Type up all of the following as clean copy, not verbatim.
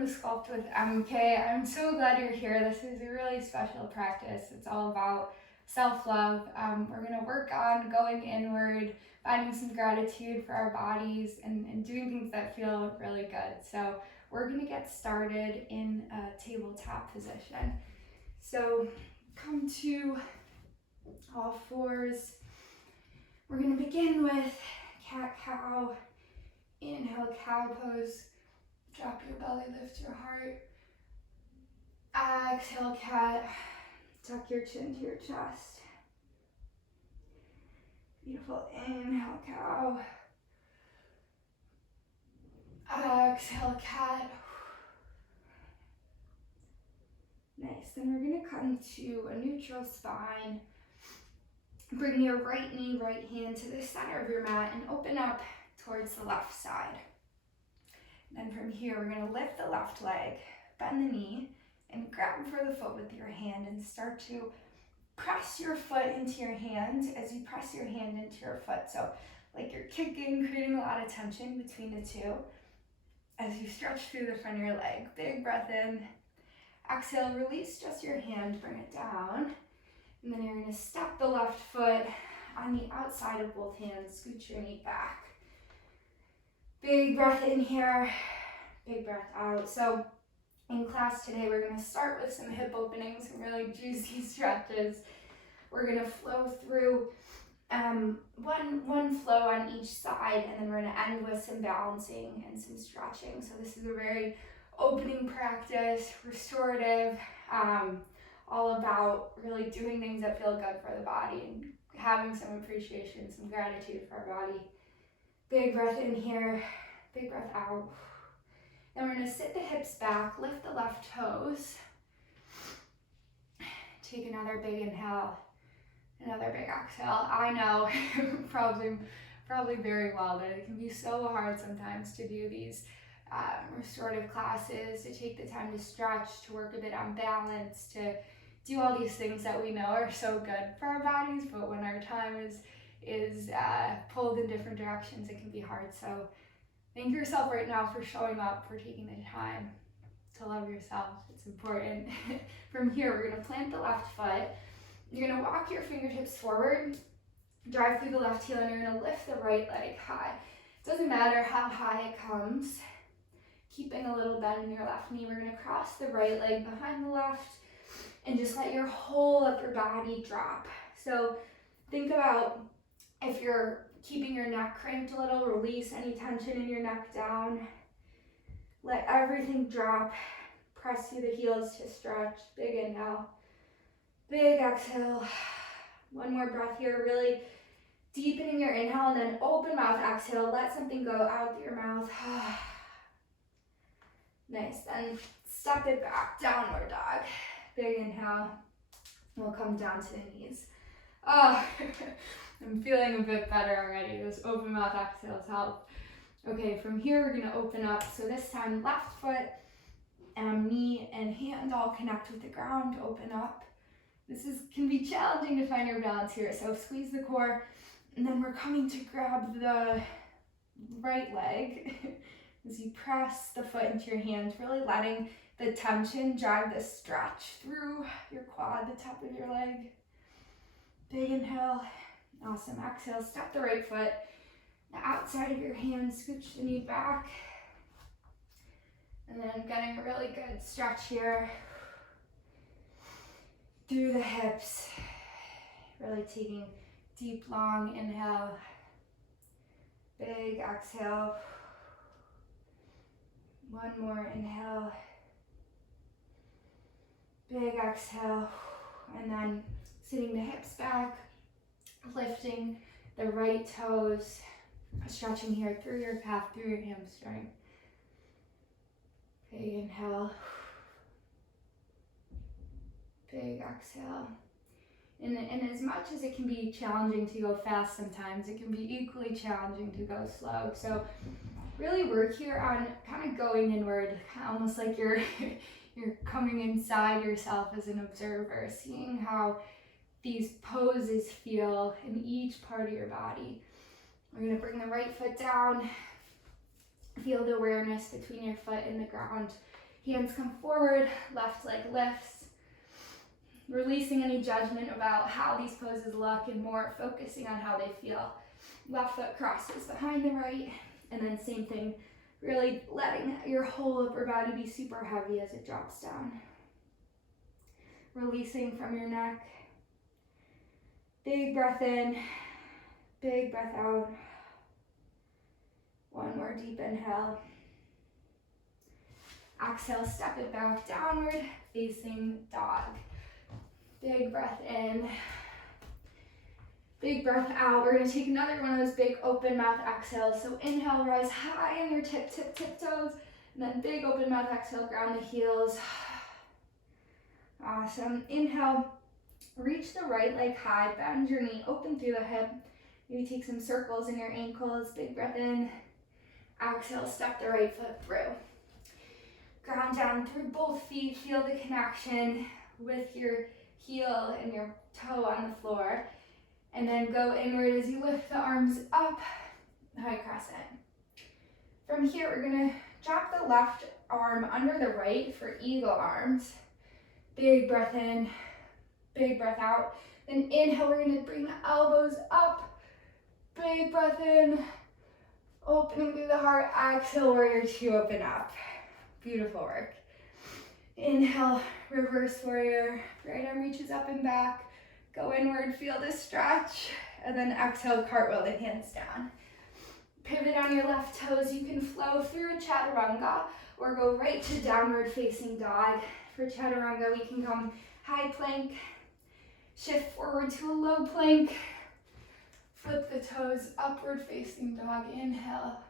welcome to Sculpt with MK. I'm so glad you're here. This is a really special practice. It's all about self-love. We're going to work on going inward, finding some gratitude for our bodies, and doing things that feel really good. So we're going to get started in a tabletop position. So come to all fours. We're going to begin with cat-cow. Inhale, cow pose. Drop your belly, lift your heart. Exhale, cat. Tuck your chin to your chest. Beautiful. Inhale, cow. Exhale, cat. Nice. Then we're going to come to a neutral spine. Bring your right knee, right hand to the center of your mat and open up towards the left side. Then from here, we're going to lift the left leg, bend the knee, and grab for the foot with your hand and start to press your foot into your hand as you press your hand into your foot. So like you're kicking, creating a lot of tension between the two as you stretch through the front of your leg. Big breath in. Exhale, release just your hand, bring it down. And then you're going to step the left foot on the outside of both hands, scoot your knee back. Big breath in here, big breath out. So in class today, we're going to start with some hip openings, some really juicy stretches. We're going to flow through one flow on each side, and then we're going to end with some balancing and some stretching. So this is a very opening practice, restorative, all about really doing things that feel good for the body and having some appreciation, some gratitude for our body. Big breath in here, big breath out. Then we're going to sit the hips back, lift the left toes. Take another big inhale, another big exhale. I know, probably very well, that it can be so hard sometimes to do these restorative classes, to take the time to stretch, to work a bit on balance, to do all these things that we know are so good for our bodies, but when our time is pulled in different directions, it can be hard. So thank yourself right now for showing up, for taking the time to love yourself. It's important. From here, we're going to plant the left foot. You're going to walk your fingertips forward, drive through the left heel, and you're going to lift the right leg high. It doesn't matter how high it comes. Keeping a little bend in your left knee, we're going to cross the right leg behind the left and just let your whole upper body drop. So think about if you're keeping your neck cramped a little, release any tension in your neck down. Let everything drop. Press through the heels to stretch. Big inhale. Big exhale. One more breath here. Really deepening your inhale and then open mouth exhale. Let something go out through your mouth. Nice. Then step it back. Downward dog. Big inhale. We'll come down to the knees. Oh, I'm feeling a bit better already. Those open mouth exhales help. Okay, from here we're going to open up. So this time left foot, knee and hand all connect with the ground. Open up. This can be challenging to find your balance here. So squeeze the core, and then we're coming to grab the right leg as you press the foot into your hands, really letting the tension drive the stretch through your quad, the top of your leg. Big inhale. Awesome. Exhale. Step the right foot. The outside of your hand, scooch the knee back. And then getting a really good stretch here through the hips. Really taking deep, long inhale. Big exhale. One more inhale. Big exhale. And then sitting the hips back, lifting the right toes, stretching here through your calf, through your hamstring. Big inhale. Big exhale. And as much as it can be challenging to go fast sometimes, it can be equally challenging to go slow. So really work here on kind of going inward, almost like you're coming inside yourself as an observer, seeing how these poses feel in each part of your body. We're going to bring the right foot down. Feel the awareness between your foot and the ground. Hands come forward, left leg lifts. Releasing any judgment about how these poses look and more focusing on how they feel. Left foot crosses behind the right, and then same thing, really letting your whole upper body be super heavy as it drops down. Releasing from your neck. Big breath in, big breath out. One more deep inhale. Exhale, step it back, downward facing dog. Big breath in, big breath out. We're gonna take another one of those big open mouth exhales. So inhale, rise high on your tiptoes, and then big open mouth exhale, ground the heels. Awesome. Inhale, reach the right leg high, bend your knee, open through the hip. Maybe take some circles in your ankles. Big breath in. Exhale, step the right foot through. Ground down through both feet. Feel the connection with your heel and your toe on the floor. And then go inward as you lift the arms up, high crescent. From here, we're gonna drop the left arm under the right for eagle arms. Big breath in, big breath out. Then inhale, we're gonna bring the elbows up. Big breath in, opening through the heart. Exhale, warrior two, open up. Beautiful work. Inhale, reverse warrior. Right arm reaches up and back. Go inward, feel this stretch. And then exhale, cartwheel the hands down. Pivot on your left toes. You can flow through a chaturanga or go right to downward facing dog. For chaturanga, we can come high plank, shift forward to a low plank, flip the toes, upward facing dog, inhale.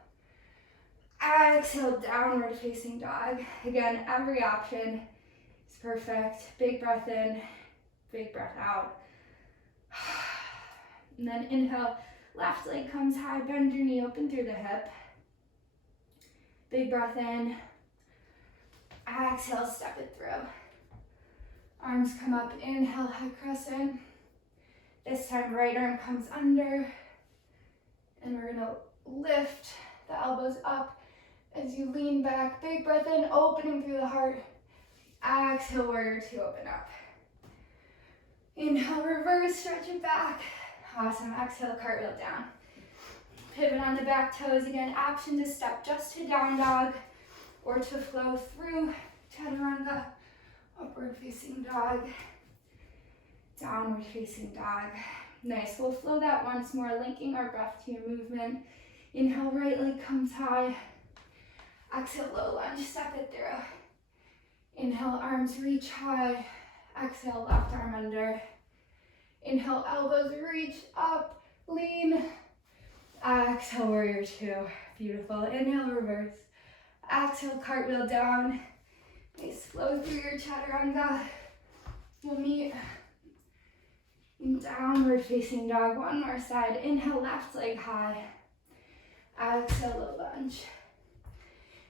Exhale, downward facing dog. Again, every option is perfect. Big breath in, big breath out. And then inhale, left leg comes high, bend your knee, open through the hip. Big breath in. Exhale, step it through. Arms come up, inhale, high crescent. This time, right arm comes under. And we're gonna lift the elbows up as you lean back. Big breath in, opening through the heart. Exhale, warrior two, open up. Inhale, reverse, stretch it back. Awesome, exhale, cartwheel down. Pivot on the back toes. Again, option to step just to down dog or to flow through chaturanga, upward facing dog, downward facing dog. Nice, we'll flow that once more, linking our breath to your movement. Inhale, right leg comes high. Exhale, low lunge, step it through. Inhale, arms reach high. Exhale, left arm under. Inhale, elbows reach up, lean. Exhale, warrior two. Beautiful. Inhale, reverse. Exhale, cartwheel down. Nice, flow through your chaturanga. We'll meet in downward facing dog. One more side. Inhale, left leg high. Exhale, low lunge.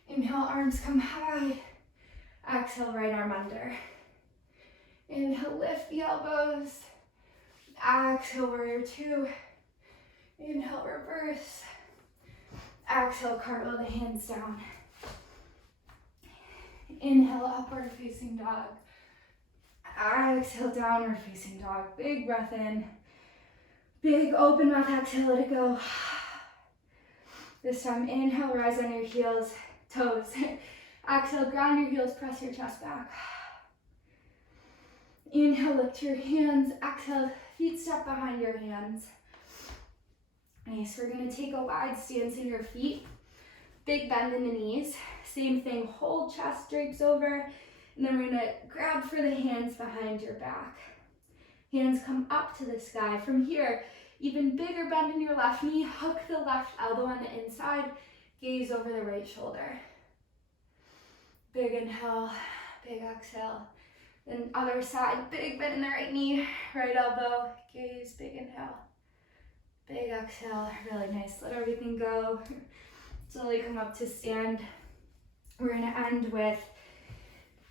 Inhale, arms come high. Exhale, right arm under. Inhale, lift the elbows. Exhale, warrior two. Inhale, reverse. Exhale, cartwheel the hands down. Inhale, upward facing dog. Exhale, downward facing dog. Big breath in. Big open mouth exhale, let it go. This time, inhale, rise on your heels, toes. Exhale, ground your heels, press your chest back. Inhale, lift your hands. Exhale, feet step behind your hands. Nice, we're gonna take a wide stance in your feet. Big bend in the knees. Same thing, hold chest drapes over. And then we're gonna grab for the hands behind your back. Hands come up to the sky. From here, even bigger bend in your left knee. Hook the left elbow on the inside. Gaze over the right shoulder. Big inhale, big exhale. Then other side, big bend in the right knee, right elbow, gaze, big inhale. Big exhale, really nice. Let everything go. Slowly come up to stand. We're gonna end with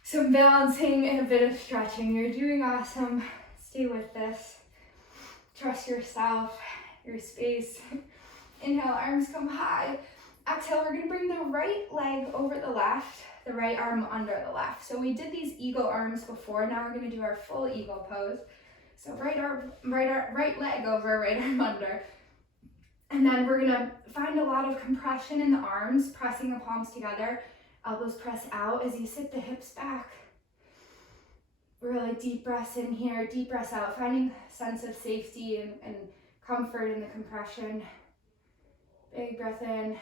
some balancing and a bit of stretching. You're doing awesome. Stay with this. Trust yourself, your space. Inhale, arms come high. Exhale, we're gonna bring the right leg over the left. the right arm under the left. So we did these eagle arms before. Now we're going to do our full eagle pose. So right leg over, right arm under. And then we're going to find a lot of compression in the arms, pressing the palms together. Elbows press out as you sit the hips back. Really deep breaths in here, deep breaths out, finding a sense of safety and comfort in the compression. Big breath in,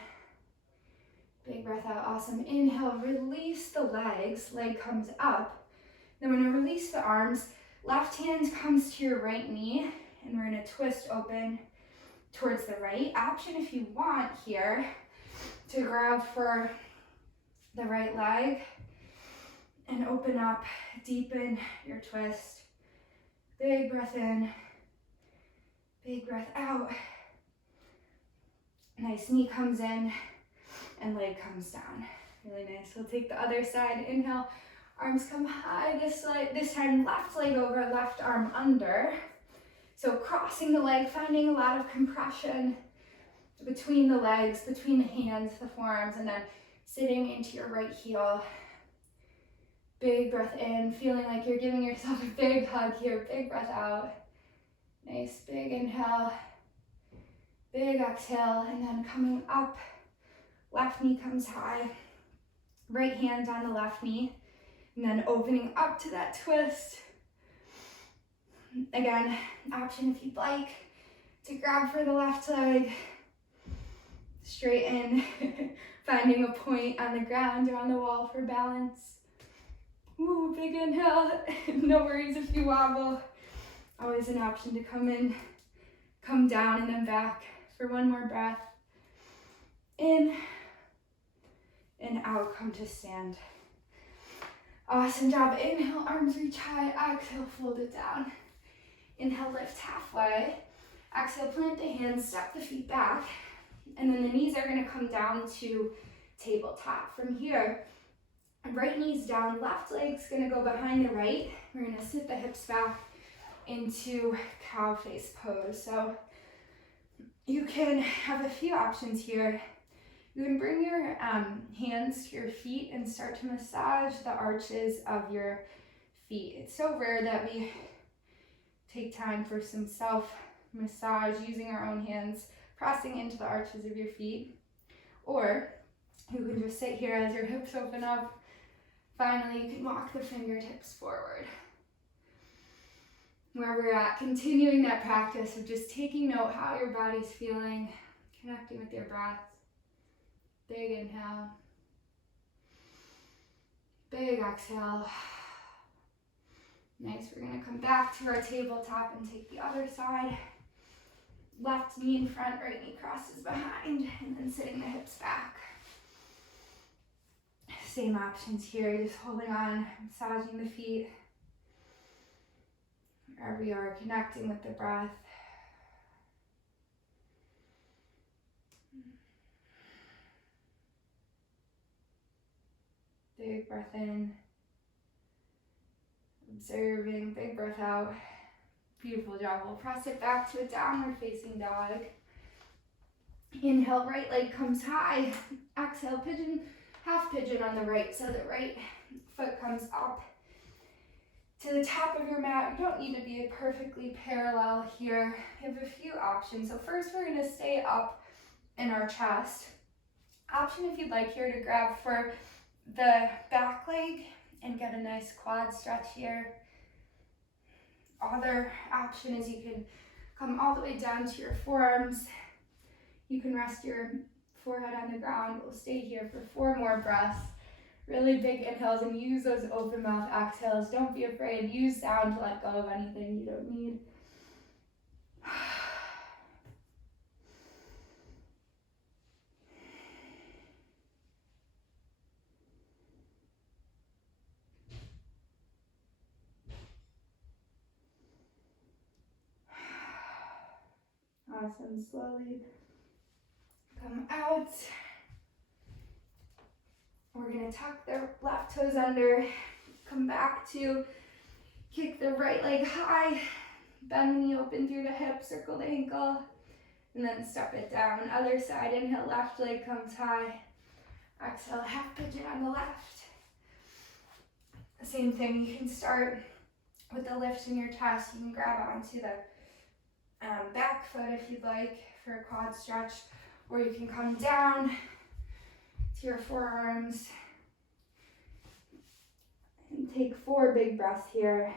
big breath out. Awesome. Inhale, release the legs, leg comes up. Then we're going to release the arms. Left hand comes to your right knee, and we're going to twist open towards the right. Option if you want here to grab for the right leg and open up, deepen your twist. Big breath in, big breath out. Nice, knee comes in and leg comes down. Really nice. We'll take the other side. Inhale, arms come high this time, left leg over, left arm under. So crossing the leg, finding a lot of compression between the legs, between the hands, the forearms, and then sitting into your right heel. Big breath in, feeling like you're giving yourself a big hug here. Big breath out. Nice, big inhale. Big exhale, and then coming up. Left knee comes high. Right hand on the left knee. And then opening up to that twist. Again, option if you'd like to grab for the left leg. Straighten. Finding a point on the ground or on the wall for balance. Ooh, big inhale. No worries if you wobble. Always an option to come in, come down, and then back for one more breath. In and out, come to stand. Awesome job. Inhale, arms reach high. Exhale, fold it down. Inhale, lift halfway. Exhale, plant the hands, step the feet back. And then the knees are going to come down to tabletop. From here, right knee's down, left leg's going to go behind the right. We're going to sit the hips back into cow face pose. So you can have a few options here. You can bring your hands to your feet and start to massage the arches of your feet. It's so rare that we take time for some self-massage using our own hands, pressing into the arches of your feet. Or you can just sit here as your hips open up. Finally, you can walk the fingertips forward. Where we're at, continuing that practice of just taking note how your body's feeling, connecting with your breath. Big inhale. Big exhale. Nice, we're gonna come back to our tabletop and take the other side. Left knee in front, right knee crosses behind, and then sitting the hips back. Same options here, just holding on, massaging the feet. Wherever you are, connecting with the breath. Big breath in. Observing, big breath out. Beautiful job. We'll press it back to a downward facing dog. Inhale, right leg comes high. Exhale, pigeon, half pigeon on the right. So the right foot comes up to the top of your mat. You don't need to be perfectly parallel here. You have a few options. So first we're going to stay up in our chest. Option if you'd like here to grab for the back leg and get a nice quad stretch here. Other option is you can come all the way down to your forearms. You can rest your forehead on the ground. We'll stay here for 4 more breaths. Really big inhales and use those open mouth exhales. Don't be afraid. Use sound to let go of anything you don't need. Awesome. Slowly come out. We're going to tuck the left toes under, come back to kick the right leg high, bend the knee open through the hip, circle the ankle, and then step it down. Other side, inhale, left leg comes high. Exhale, half pigeon on the left. same thing. You can start with the lift in your chest. You can grab onto the back foot if you'd like for a quad stretch, or you can come down to your forearms and take 4 big breaths here.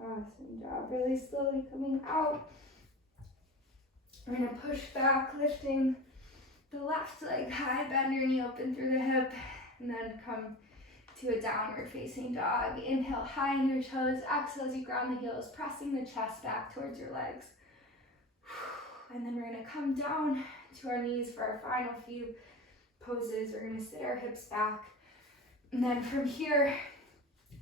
Awesome job. Really slowly coming out. We're gonna push back, lifting the left leg high, bend your knee open through the hip, and then come to a downward facing dog. Inhale high in your toes, exhale as you ground the heels, pressing the chest back towards your legs. And then we're gonna come down to our knees for our final few poses. We're gonna sit our hips back. And then from here,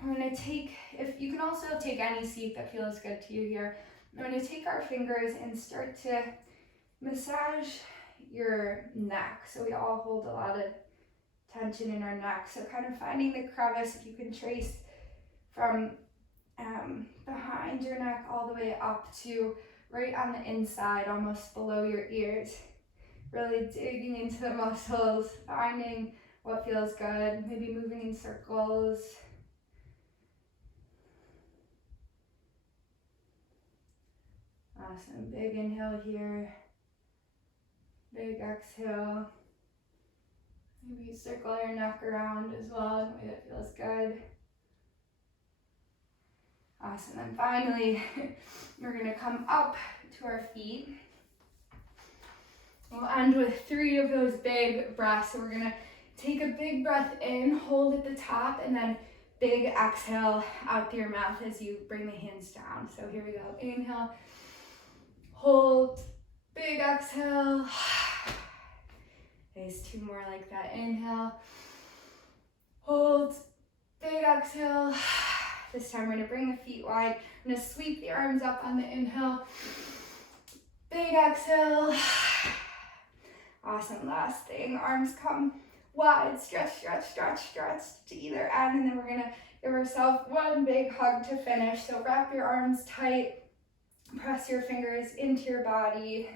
we're gonna take, if you can also take any seat that feels good to you here. I'm gonna take our fingers and start to massage your neck. So we all hold a lot of tension in our neck. So kind of finding the crevice, if you can trace from behind your neck all the way up to right on the inside, almost below your ears. Really digging into the muscles, finding what feels good, maybe moving in circles. Awesome, big inhale here, big exhale. Maybe circle your neck around as well in a way that feels good. Awesome, and finally, we're gonna come up to our feet. We'll end with 3 of those big breaths. So we're gonna take a big breath in, hold at the top, and then big exhale out through your mouth as you bring the hands down. So here we go, inhale, hold, big exhale. There's 2 more like that, inhale, hold, big exhale. This time we're gonna bring the feet wide. I'm gonna sweep the arms up on the inhale, big exhale. Awesome, last thing, arms come wide, stretch, stretch, stretch, stretch to either end, and then we're gonna give ourselves 1 big hug to finish. So wrap your arms tight, press your fingers into your body.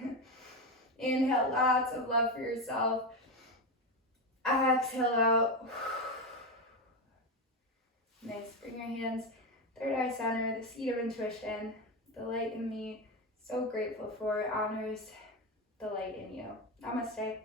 Inhale, lots of love for yourself. Exhale out. Nice, bring your hands, third eye center, the seat of intuition, the light in me, so grateful for, honors the light in you. Namaste.